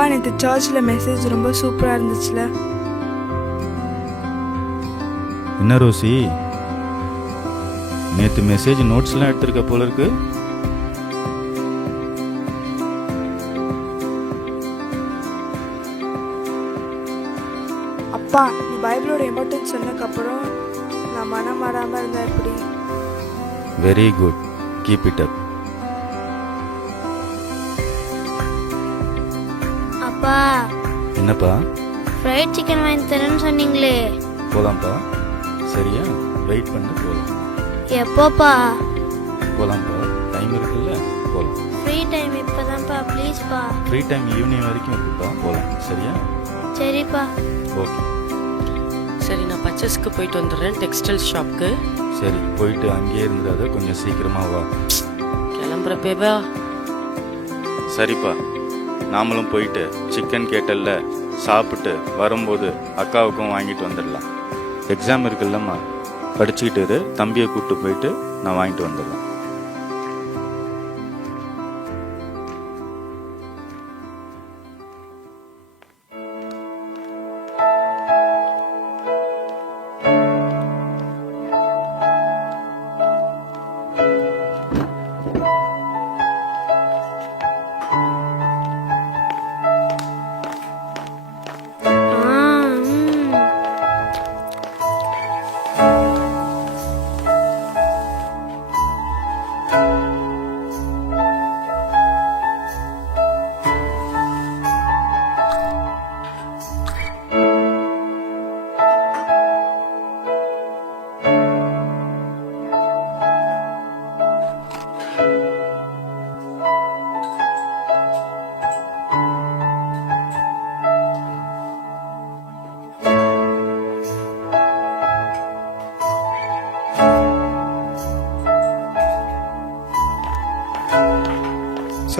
அப்பா நேற்று சர்ச்சில் மெசேஜ் ரொம்ப சூப்பராக இருந்துச்சுல. என்ன ரோசி? நேற்று மெசேஜ் நோட்ஸ்லாம் எடுத்திருக்க போல இருக்கு. அப்பா நீ பைபிளோட இம்பார்ட்டன்ஸ் சொன்னதுக்கப்புறம் நான் மனம் மாறாமல் இருந்தா எப்படி? Very good keep it up என்னப்பா? ஃப்ரைட் சிக்கன் வாங்கி தரேன்னு சொன்னீங்களே. போலாம்ப்பா. சரியா? வெயிட் பண்ணு போலாம். எப்போப்பா? போலாம்ப்பா. டைம் இருக்குல்ல போலாம். ஃப்ரீ டைம் இப்போதான்ப்பா ப்ளீஸ்ப்பா ஃப்ரீ டைம் ஈவினிங் வரைக்கும் இருக்குப்பா. போலாம். சரியா? சரிப்பா. ஓகே சரி நான் பர்ச்சேஸ்க்கு போயிட்டு வந்துடுறேன் டெக்ஸ்டைல் ஷாப்க்கு சரி போயிட்டு அங்கேயே இருந்துடாத கொஞ்சம் சீக்கிரமா வா. கிளம்புற பேபா. சரிப்பா. நாமளும் போயிட்டு சிக்கன் கேட்டல்ல சாப்பிட்டு வரும்போது அக்காவுக்கும் வாங்கிட்டு வந்துடலாம். எக்ஸாம் இருக்குல்லம்மா. படிச்சுக்கிட்டு இரு தம்பியை கூப்பிட்டு போயிட்டு நான் வாங்கிட்டு வந்துடலாம்.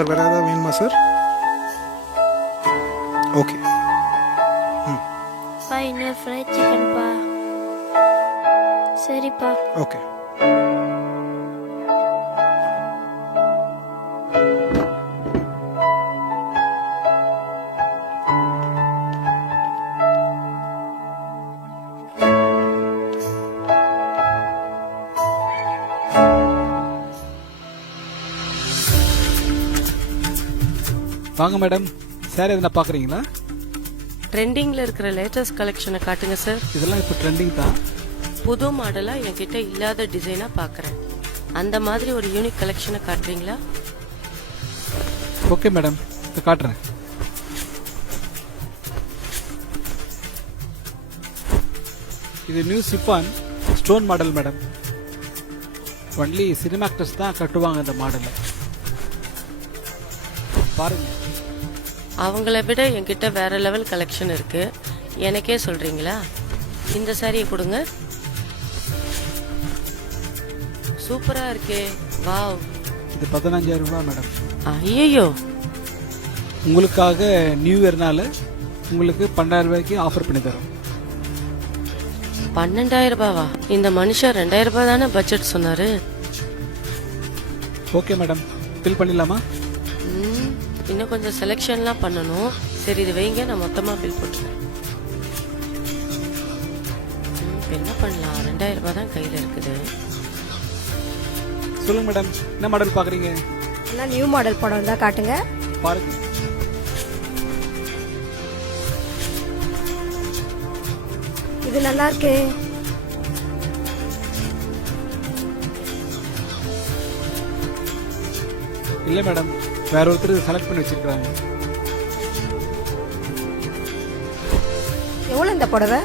சார் வேறு ஏதாவது வேணுமா சார் ஓகே பா இன்னொரு ஃப்ரைட் சிக்கன்ப்பா சரிப்பா. ஓகே வாங்க மேடம். சார் எதுனா பார்க்குறீங்களா ட்ரெண்டிங்ல இருக்கிற லேட்டஸ்ட் கலெக்ஷனை காட்டுங்க சார். இதெல்லாம் இப்போ ட்ரெண்டிங் தான். புது மாடலா என்கிட்ட இல்லாத டிசைனா பார்க்கறேன் அந்த மாதிரி ஒரு யூனிக் கலெக்ஷனை காட்டுறீங்களா? Okay madam. இப்போ காட்டுறேன். இது new chiffon stone model madam. Only cinema actors தான் கட்டுவாங்க இந்த மாடலை. பாருங்க. அவங்கள விட என்கிட்ட வேற லெவல் கலெக்ஷன் இருக்கு. எனக்கே சொல்றீங்களா? இந்த சாரியை கொடுங்க. சூப்பரா இருக்கே. வாவ். இது பதினஞ்சாயிரம் ரூபாய் மேடம். ஐயோ உங்களுக்காக நியூ இயர்னால உங்களுக்கு பன்னெண்டாயிரம் ரூபாய்க்கு ஆஃபர் பண்ணி தரோம். பன்னெண்டாயிரம் ரூபாவா? இந்த மனுஷன் ரெண்டாயிரம் ரூபாய் தானே பட்ஜெட் சொன்னாரு. ஓகே மேடம் பில் பண்ணிடலாமா? இன்னும் கொஞ்சம் செலெக்ஷன்லாம் பண்ணணும். சரி இது வைங்க நான் மொத்தமா பில் போட்டுறேன் என்ன பண்ணலாம்? ரெண்டாயிரம் ரூபாய் தான் கையில இருக்குது. சொல்லுங்க மேடம் என்ன மாடல் பார்க்குறீங்க? என்ன நியூ மாடல் படம் இருந்தா காட்டுங்க. பாருங்க. இது நல்லா இருக்கே. இல்லை மேடம் வேற ஒருத்தர் செலக்ட் பண்ணி வச்சிருக்காங்க எவ்வளவு இந்த புடவை?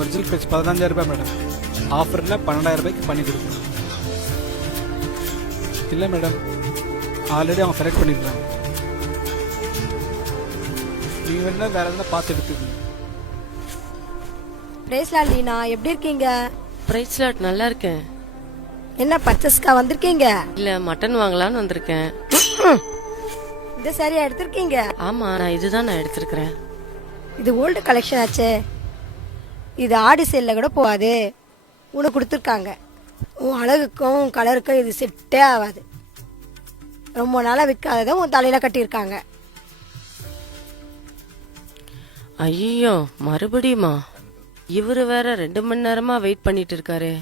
ஒரிஜினல் ப்ரைஸ் பதினஞ்சாயிரம் ரூபாய் மேடம் ஆஃபரில் பன்னெண்டாயிரம் ரூபாய்க்கு பண்ணி கொடுக்குறோம் இல்லை மேடம் ஆல்ரெடி அவங்க செலக்ட் பண்ணியிருக்காங்க நீங்கள் வேணா வேற எதனா பார்த்து எடுத்துக்கோங்க. பிரேஸ்லா லீனா எப்படி இருக்கீங்க? பிரைஸ் லாட் நல்லா இருக்கேன். என்ன பர்ச்சஸ்க்கா வந்திருக்கீங்க? இல்ல மட்டன் வாங்கலாம்னு வந்திருக்கேன். இந்த சரியா எடுத்திருக்கீங்க? ஆமா நான் இதுதான் நான் எடுத்திருக்கிறேன். இது ஓல்டு கலெக்ஷன் ஆச்சே. இது ஆடி சேல்ல கூட போகாது. உனக்கு கொடுத்துருக்காங்க. உன் அழகுக்கும் கலருக்கும் இது செட்டே ஆகாது. ரொம்ப நாளாக விற்காததை உன் தலையில் கட்டியிருக்காங்க. ஐயோ மறுபடியுமா? இவரு வேற ரெண்டு மணி நேரமா வெயிட் பண்ணிட்டு இருக்காரு.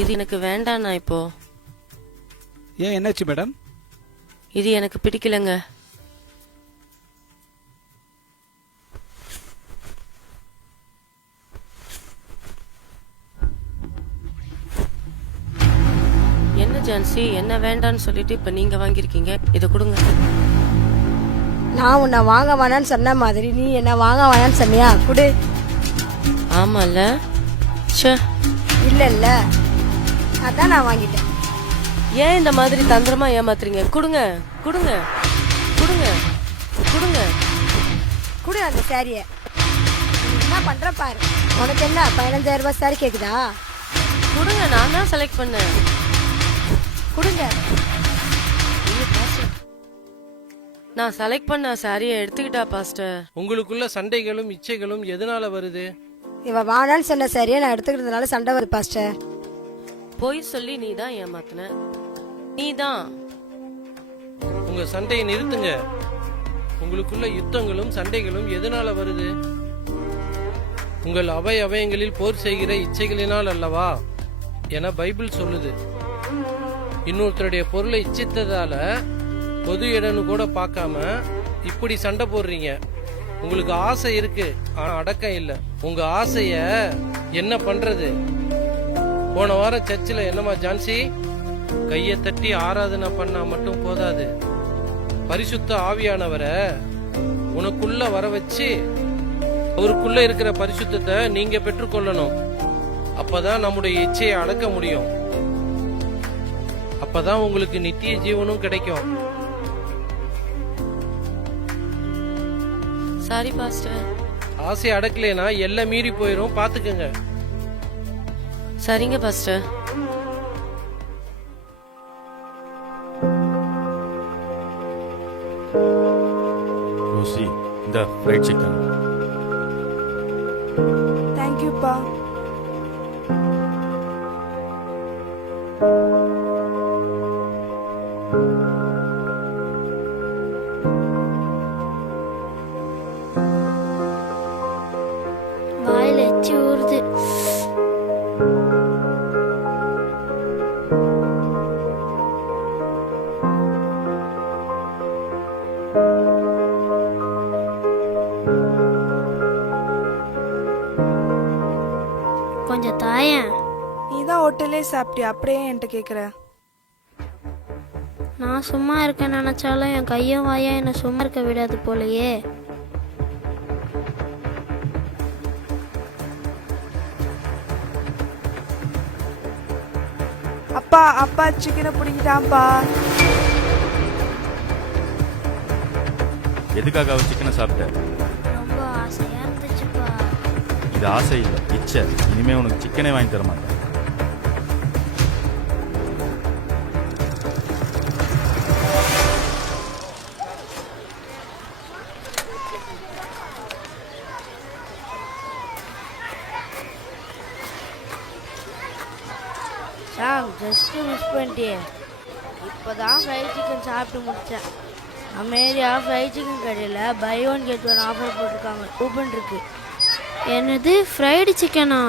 இது எனக்கு வேண்டாண்ணா இப்போ. ஏன் என்னாச்சு மேடம்? இது எனக்கு பிடிக்கலங்க. என்ன ஜான்சி என்ன வேண்டான்னு சொல்லிட்டு இப்ப நீங்க வாங்கியிருக்கீங்க? இதை கொடுங்க. நான் உன்னை வாங்க வேணான்னு சொன்ன மாதிரி நீ என்ன வாங்க வேணான்னு சொன்னியா? குடு. ஆமால ச்சே. இல்லை இல்லை அதான் நான் வாங்கிட்டேன். ஏன் இந்த மாதிரி தந்திரமா ஏமாத்துறீங்க? கொடுங்க கொடுங்க கொடுங்க கொடுங்க. குடு அந்த சாரியை என்ன பண்ற பாரு. உனக்கு என்ன பதினஞ்சாயிரம் ரூபாய் சாரி கேக்குதா? கொடுங்க நான் தான் செலக்ட் பண்ணேன். கொடுங்க. நான் செலக்ட் பண்ண சாரியை எடுத்துக்கிட்டா பாஸ்டர் உங்களுக்குள்ள சண்டைகளும் இச்சைகளும் எதனால வருது? இவ வானான்னு சொன்ன சாரியை நான் எடுத்துக்கிறதுனால சண்டை வருது பாஸ்டர் பொய் சொல்லி நீ தான் ஏமாத்தின. நீ தான். உங்க சண்டையை நிறுத்துங்க. உங்களுக்குள்ள யுத்தங்களும் சண்டைகளும் எதனால வருது? உங்கள் அவை அவயங்களில் போர் செய்கிற இச்சைகளினால் அல்லவா? என பைபிள் சொல்லுது. இன்னொருத்தருடைய பொருளை இச்சித்ததால பொது இடம்னு கூட பார்க்காம இப்படி சண்டை போடுறீங்க. உங்களுக்கு ஆசை இருக்கு ஆனா அடக்கம் இல்ல. உங்க ஆசைய என்ன பண்றது? போன வாரம் சர்ச்சில் என்னம்மா ஜான்சி? கையை தட்டி ஆராதனை பண்ணா மட்டும் போதாது. பரிசுத்த ஆவியானவரை உனக்குள்ள வர வச்சு அவருக்குள்ள இருக்கிற பரிசுத்தத்தை நீங்க பெற்றுக்கொள்ளணும். அப்பதான் நம்முடைய இச்சையை அடக்க முடியும். அப்பதான் உங்களுக்கு நித்திய ஜீவனும் கிடைக்கும். சாரி பாஸ்டர் ஆசை அடக்கலைன்னா எல்லாம் மீறி போயிரும். பாத்துக்கங்க சரிங்க பாஸ்டர். ரோசி இந்த ஃப்ரைட் சிக்கன் தேங்க்யூப்பா ஹோட்டலே சாப்பிட்டியா? அப்படியே என்கிட்ட கேட்குற நான் சும்மா இருக்க நினைச்சாலும் என் கையும் வாயும் என்னை சும்மா இருக்க விடாது போலயே. அப்பா அப்பா சிக்கனை பிடிக்கிட்டான்ப்பா எதுக்காக அவ சிக்கனை சாப்பிட்ட? ரொம்ப ஆசையா இருந்துச்சுப்பா. இது ஆசை இல்லை இச்சை. இனிமே உனக்கு சிக்கனே வாங்கி தர மாட்டேன் சாப்பிட்டு முடித்தேன் அமேரியா ஃப்ரை சிக்கன் கடையில் buy one get one offer போட்டிருக்காங்க. கூப்பன் இருக்கு. என்னது? ஃப்ரைடு சிக்கனா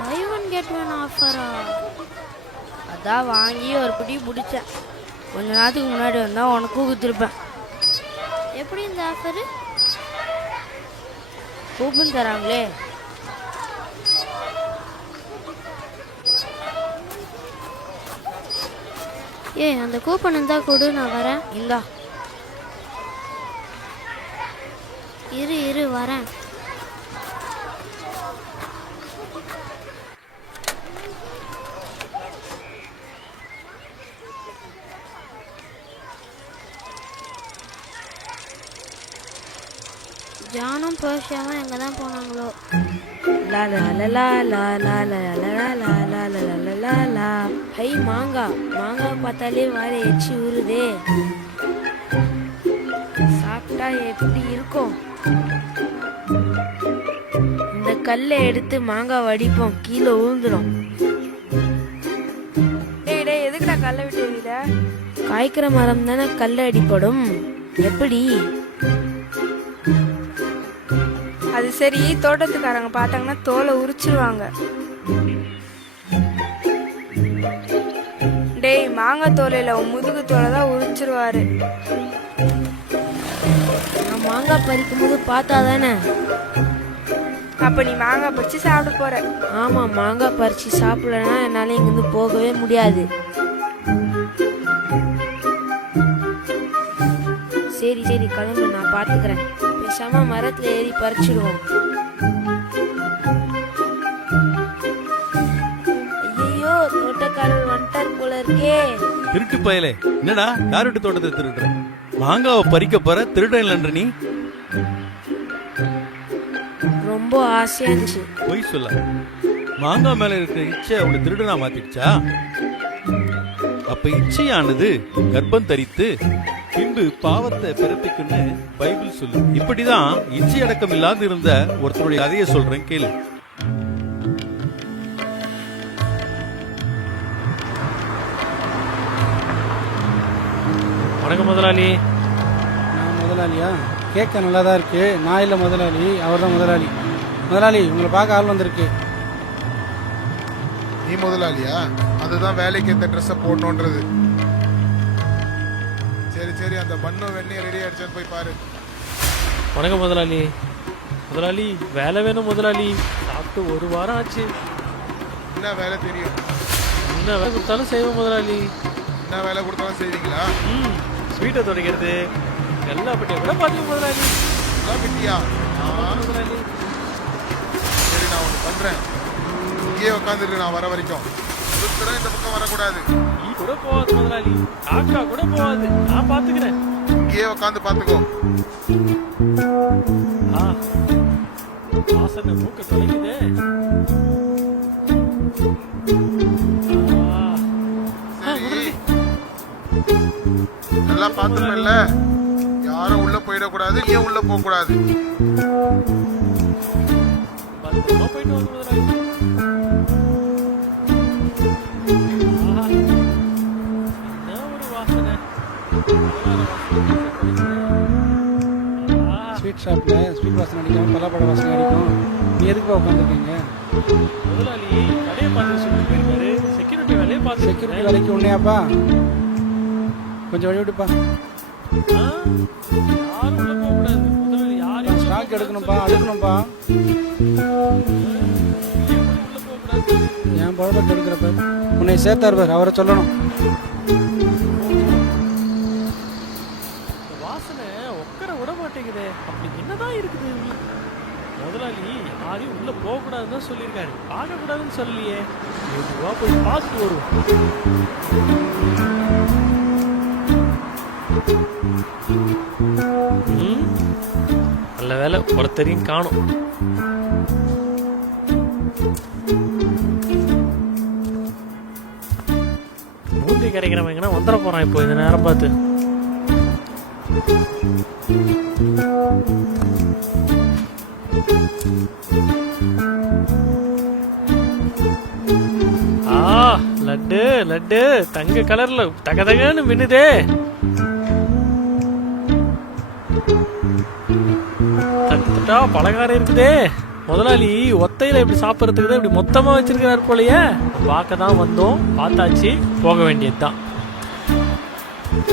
பை ஒன் கெட் ஒன் ஆஃபரா அதான் வாங்கி ஒரு பிடி முடித்தேன் கொஞ்ச நேரத்துக்கு முன்னாடி வந்தால் உனக்கும் கொடுத்துருப்பேன். எப்படி இந்த ஆஃபரு கூப்பன் தராங்களே. ஏய் அந்த கூப்பன் இருந்தா கொடு நான் வரேன். இந்தா. இரு இரு வரேன். ஜானும் பர்ஷியாவும் எங்கே தான் போனாங்களோ ஹை மாங்காய் மாங்காய் பார்த்தாலே வாழை எச்சி ஊறுதே சாப்பிட்டா எப்படி இருக்கும் இந்த கல்லை எடுத்து மாங்காய் வடிப்போம் கீழே ஊந்துடும் டேய் டேய் எதுக்குடா கல்லை விட்டு காய்க்கிற மரம் தானே கல்லை அடிப்படும் எப்படி சரி தோட்டத்துக்காரங்க பார்த்தாங்கன்னா தோலை உரிச்சிருவாங்க. டேய் மாங்காய் தோலையில உன் முதுகு தோலை தான் உரிச்சிருவாரு. நான் மாங்காய் பறிக்கும் போது பார்த்தா தானே? அப்ப நீ மாங்காய் பறிச்சு சாப்பிட போற. ஆமா மாங்காய் பறிச்சு சாப்பிடலன்னா என்னால இங்கிருந்து போகவே முடியாது. சரி சரி கிளம்பு நான் பாத்துக்கிறேன். பேசாம மரத்துல ஏறி பறிச்சிடுவோம். ஐயோ தோட்டக்காரர் வந்துட்டார் போல இருக்கே. திருட்டு பயலே. என்னடா யார் வீட்டு தோட்டத்தை திருடுற? மாங்காவை பறிக்க போற திருடன்லன்ற நீ? ரொம்ப ஆசையா இருந்துச்சு. பொய் சொல்ல. மாங்காய் மேல இருக்கிற இச்சை அவளை திருடனா மாத்திடுச்சா? அப்ப இச்சையானது கர்ப்பம் தரித்து பின்பு பாவத்தை பிறப்பிக்குன்னு பைபிள் சொல்லு. இப்படிதான் இச்சை அடக்கம் இல்லாது இருந்த ஒருத்தருடைய கதையை சொல்றேன் கேளு. வணக்கம் முதலாளி. நான் முதலாளியா? கேட்க நல்லா தான் இருக்கு. நான் இல்லை முதலாளி அவர் தான் முதலாளி. முதலாளி உங்களை பார்க்க ஆள் வந்திருக்கு. நீ முதலாளியா? அதுதான் வேலைக்கு இந்த ட்ரெஸ்ஸை போடணுன்றது. சரி அந்த மண்ணும் வெண்ணையும் ரெடி ஆயிடுச்சான்னு போய் பாரு. வணக்கம் முதலாளி. முதலாளி வேலை வேணும் முதலாளி. சாப்பிட்டு ஒரு வாரம் ஆச்சு. என்ன வேலை தெரியும்? என்ன வேலை கொடுத்தாலும் செய்வோம் முதலாளி. என்ன வேலை கொடுத்தாலும் செய்வீங்களா? ம் ஸ்வீட்டை துடைக்கிறது. எல்லா பட்டியும். கூட பார்த்துக்க முதலாளி. எல்லாம் பிட்டியா? முதலாளி. சரி நான் ஒன்று பண்றேன். இங்கேயே உட்காந்துரு நான் வர வரைக்கும். ஒருத்தரும் இந்த பக்கம் வரக்கூடாது. ஈ கூட போகாது முதலாளி. காக்கா கூட போகாது. நான் பார்த்துக்கிறேன் இங்கேயே உட்காந்து பார்த்துக்கோ ஆ. வாசனை மூக்க தொலைக்குதே. சரி. நல்லா பார்த்துப்பல்ல யாரும் உள்ள போயிடக்கூடாது நீ உள்ள போக கூடாது போயிட்டு வாங்க முதலாளி. ஸ்வீட் ஷாப்பில் ஸ்வீட் வாசனை அடிக்கும் பலாப்பழ வாசனை அடிக்கும். நீ எதுக்கு உட்காந்துருக்கீங்க முதலாளி கடையை பார்த்து சொல்லிட்டு போயிருக்காரு. செக்யூரிட்டி வேலையை பார்த்து செக்யூரிட்டி வேலைக்கு உன்னையாப்பா? கொஞ்சம் வழி விடுப்பா. ஸ்டாக் எடுக்கணும்ப்பா அடுக்கணும்ப்பா என் பழப்பட்டு எடுக்கிறப்ப உன்னை சேர்த்தார் பார் அவரை சொல்லணும். இந்த வாசனை உட்கார விட மாட்டேங்குதே. அப்படி என்னதான் இருக்குது? முதலாளி யாரையும் உள்ள போகக்கூடாதுன்னு தான் சொல்லியிருக்காரு. பார்க்கக்கூடாதுன்னு சொல்லியே சொல்லலையே. மெதுவா போய் பார்த்துட்டு வருவோம் நல்ல வேலை ஒருத்தரையும் காணும். கிடைக்கிறவங்கன்னா வந்துட போறான் இப்போ இந்த நேரம் பார்த்து. ஆ லட்டு லட்டு. தங்க கலர்ல தகதகன்னு மின்னுதே. தட்டு தட்டா பலகாரம் இருக்குதே. முதலாளி ஒத்தையில இப்படி சாப்பிட்றதுக்கு தான் இப்படி மொத்தமா வச்சிருக்கிறார் போலயே. பார்க்க தான் வந்தோம் பார்த்தாச்சு போக வேண்டியதுதான். ஐயோ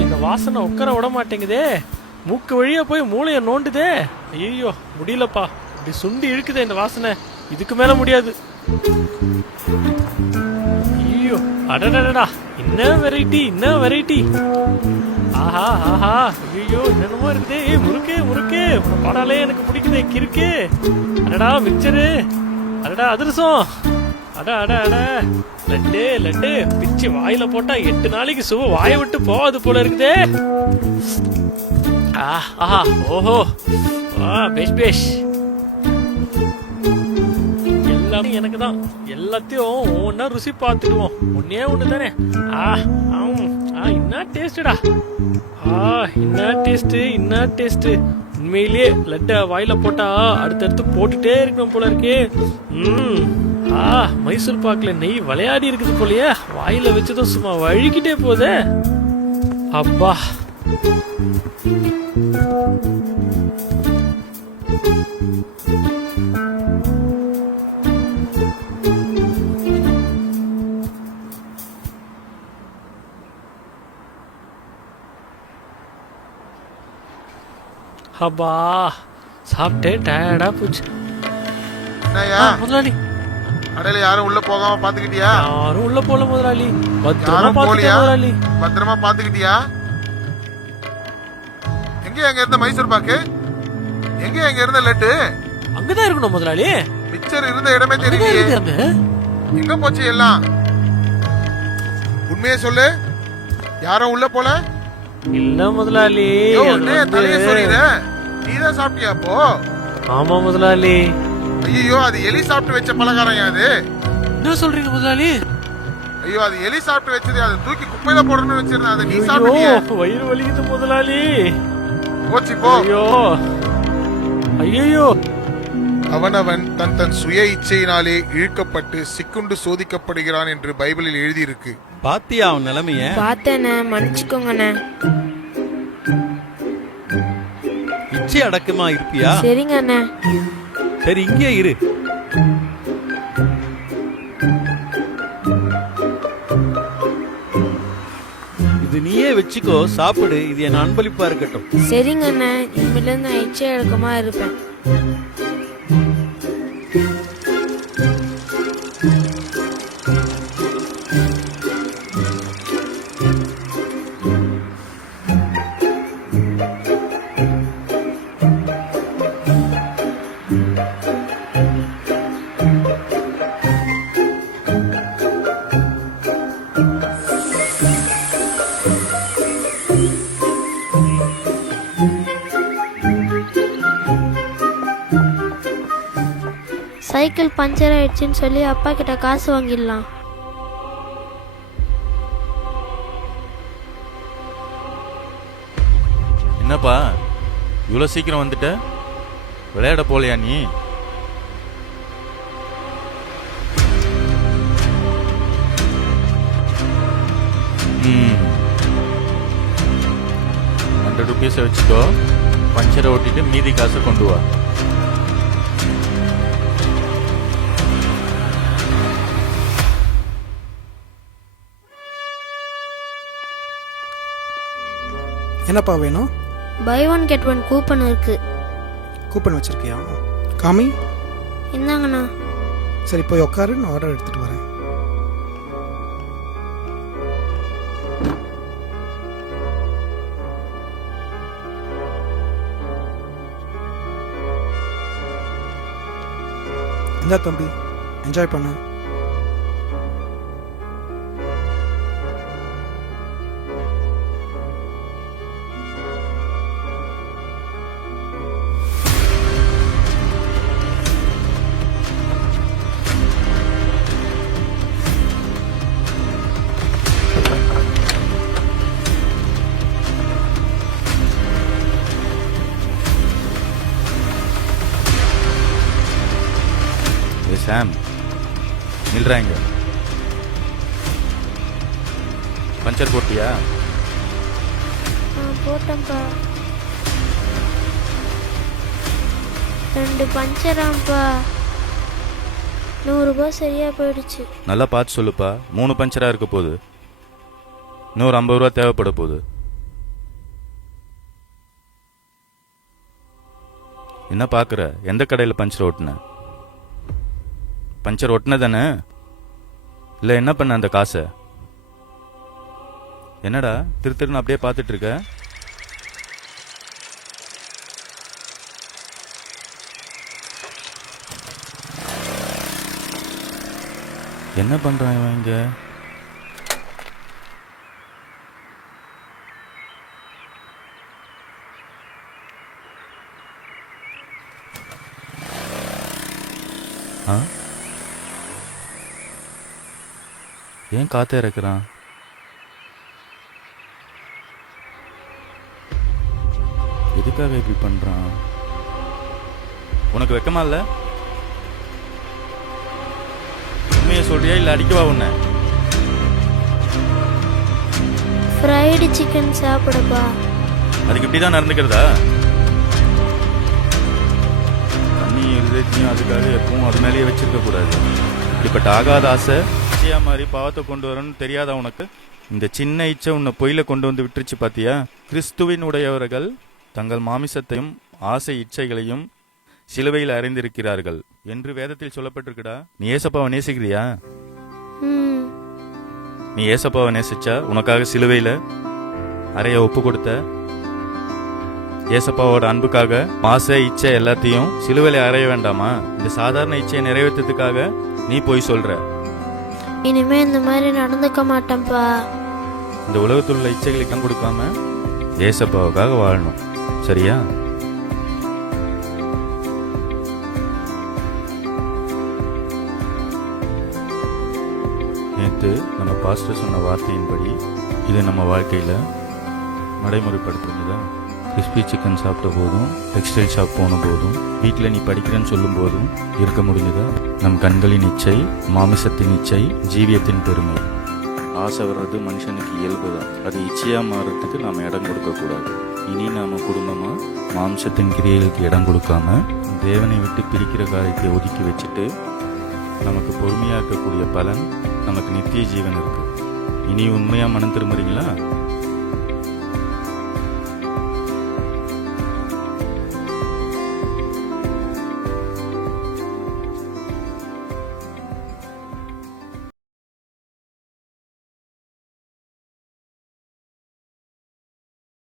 இந்த வாசனை உட்கார விட மாட்டேங்குதே. மூக்கு வழியா போய் மூளைய நோண்டுதே. ஐயோ முடியலப்பா. இப்படி சுண்டி இழுக்குதே இந்த வாசனை. இதுக்கு மேல முடியாது. ஐயோ அடடடா என்ன வெரைட்டி என்ன வெரைட்டி ஆஹா ஆஹா. ஐயோ என்னமோ இருந்தே ஏய் முறுக்கு. முறுக்கு பாடாலே எனக்கு பிடிக்குதே கிறுக்கு. அடடா மிக்சரு அடடா அதிரசம். அட அட அட. லட்டு லட்டு. பிச்சு வாயில போட்டா எட்டு நாளைக்கு சுவ வாயை விட்டு போகாது போல இருக்குதே. ஆஹா. ஓஹோ. ஆ பேஷ் பேஷ். எல்லாமே எனக்கு தான். எல்லாத்தையும் ஒவ்வொன்றா ருசி பார்த்துடுவோம் ஒன்னே ஒன்று தானே ஆ. என்ன டேஸ்ட்டுடா ஆ என்ன டேஸ்ட்டு என்ன டேஸ்ட்டு உண்மையிலேயே லட்டை வாயில போட்டா அடுத்தடுத்து போட்டுட்டே இருக்கணும் போல இருக்கே. ம் ஆ மைசூர் பாக்குல நெய் விளையாடி இருக்குது போலயே. வாயில வச்சதும் சும்மா வழுக்கிட்டே போதே. அப்பா. அப்பா சாப்பிட்டே டயர்டா போச்சு. ஆ, முதலாளி. கடையில யாரும் உள்ள போகாம பாத்துக்கிட்டியா? யாரும் உள்ள போல முதலாளி. பத்திரமா யாரும் போலியா? முதலாளி. பத்திரமா பாத்துக்கிட்டியா? எங்க எங்க இருந்த மைசூர் பாக்கு? எங்க எங்க இருந்த லட்டு? அங்கதான் இருக்கணும் முதலாளி. மிச்சர் இருந்த இடமே அங்கதான் தெரியலையே இருக்குது அங்க. எங்க போச்சு எல்லாம்? உண்மையை சொல்லு. யாரும் உள்ள போல? இல்ல முதலாளி யோ, அது என்னைய வந்து- தலைய சொல்லிடுற நீதான் சாப்பிட்டியா அப்போ? ஆமா முதலாளி. ஐயோ அது எலி சாப்பிட்டு வச்ச பலகாரம் அது? என்ன சொல்றீங்க முதலாளி? ஐயோ அது எலி சாப்பிட்டு வச்சது அதை தூக்கி குப்பையில போடணும்னு வச்சிருந்தேன் அதை நீ சாப்பிட்டியா? வயிறு வலிக்குது முதலாளி. போச்சு போ. ஐயோ. ஐயோ அவனவன் தன் தன் சுய இச்சையினாலே இழுக்கப்பட்டு சிக்குண்டு சோதிக்கப்படுகிறான் என்று பைபிளில் எழுதியிருக்கு. பாத்தியா அவன் நிலைமைய? பார்த்தேண்ணே மன்னிச்சுக்கோங்கண்ணே. இச்சை அடக்கமா இருப்பியா சரிங்க அண்ணே. சரி இங்கே இரு. இது நீயே வச்சுக்கோ சாப்பிடு. இது என் அன்பளிப்பா இருக்கட்டும். சரிங்க அண்ணே. இனிமேலேருந்து நான் இச்சை அடக்கமா இருப்பேன். சைக்கிள் பஞ்சர் ஆயிடுச்சுன்னு சொல்லி அப்பா கிட்ட காசு வாங்கிடலாம். என்னப்பா? இவ்வளோ சீக்கிரம் வந்துட்ட? விளையாட போலையா நீ? ஹண்ட்ரட் ருபீஸை வச்சுக்கோ. பஞ்சரை ஓட்டிட்டு மீதி காசை கொண்டு வா. என்னப்பா வேணும்? Buy one get one coupon இருக்கு. கூப்பன் வச்சிருக்கியா? காமி? இந்தாங்கண்ணா. சரி போய் உட்காரு நான் ஆர்டர் எடுத்துட்டு வரேன். இந்தா தம்பி என்ஜாய் பண்ணு. நில்றாங்க பஞ்சர் போட்டியா? போட்டேன்ப்பா. ரெண்டு பஞ்சராம்ப்பா. நூறுரூபா சரியா போயிடுச்சு. நல்லா பார்த்து சொல்லுப்பா. மூணு பஞ்சராக இருக்க போகுது. இன்னொரு ஐம்பது ரூபா தேவைப்பட போகுது. என்ன பார்க்குற? எந்த கடையில் பஞ்சர் ஓட்டுன? பஞ்சர் ஒட்டின தானே? இல்லை என்ன பண்ண அந்த காசை? என்னடா திருத்திருன்னு அப்படியே பார்த்துட்டு இருக்க? என்ன பண்ணுறான் இவன் இங்கே? Huh? ஏன் காத்த இறக்குறான்? எதுக்காக இப்படி பண்றான்? உனக்கு வெக்கமா இல்ல? உண்மையை சொல்றியா இல்ல அடிக்கவா உன்னை? ஃப்ரைடு சிக்கன் சாப்பிடப்பா. அதுக்கு இப்படி தான் நடந்துக்கிறதா? தண்ணி இருதயத்தையும் அதுக்காக எப்பவும் அது மேலேயே வச்சிருக்க கூடாது. இப்படிப்பட்ட ஆகாத ஆசை இச்சையா மாதிரி பாவத்தை கொண்டு வரணும்னு தெரியாதா உனக்கு? இந்த சின்ன இச்சை உன்னை பொயில கொண்டு வந்து விட்டுருச்சு பாத்தியா? கிறிஸ்துவின் உடையவர்கள் தங்கள் மாமிசத்தையும் ஆசை இச்சைகளையும் சிலுவையில் அறிந்திருக்கிறார்கள். என்று வேதத்தில் சொல்லப்பட்டிருக்குடா. நீ ஏசப்பாவை நேசிக்கிறியா? நீ ஏசப்பாவை நேசிச்சா? உனக்காக சிலுவையில அறைய ஒப்பு கொடுத்த ஏசப்பாவோட அன்புக்காக ஆசை இச்சை எல்லாத்தையும் சிலுவையில அறைய வேண்டாமா? இந்த சாதாரண இச்சையை நிறைவேற்றத்துக்காக நீ போய் சொல்ற. இனிமே இந்த மாதிரி நடந்துக்க மாட்டேன்ப்பா இந்த உலகத்தில் உள்ள இச்சைகளுக்கு இடம் கொடுக்காம ஏசப்பாவுக்காக வாழணும். சரியா? நேற்று நம்ம பாஸ்டர் சொன்ன வார்த்தையின்படி இதை நம்ம வாழ்க்கையில் நடைமுறைப்படுத்துறதா கிறிஸ்பி சிக்கன் சாப்பிட்ட போதும் டெக்ஸ்டைல் ஷாப் போன போதும் வீட்டில் நீ படிக்கிறேன்னு சொல்லும் போதும் இருக்க முடிஞ்சதா. நம் கண்களின் இச்சை மாமிசத்தின் இச்சை ஜீவியத்தின் பெருமை. ஆசை வர்றது மனுஷனுக்கு இயல்பு தான் அது இச்சையாக மாறுறதுக்கு நாம் இடம் கொடுக்கக்கூடாது இனி நாம் குடும்பமாக மாம்சத்தின் கிரியைகளுக்கு இடம் கொடுக்காம தேவனை விட்டு பிரிக்கிற காரியத்தை ஒதுக்கி வச்சுட்டு நமக்கு பொறுமையாக இருக்கக்கூடிய பலன் நமக்கு நித்திய ஜீவன் இருக்குது இனி உண்மையாக மனம் திரும்புறீங்களா?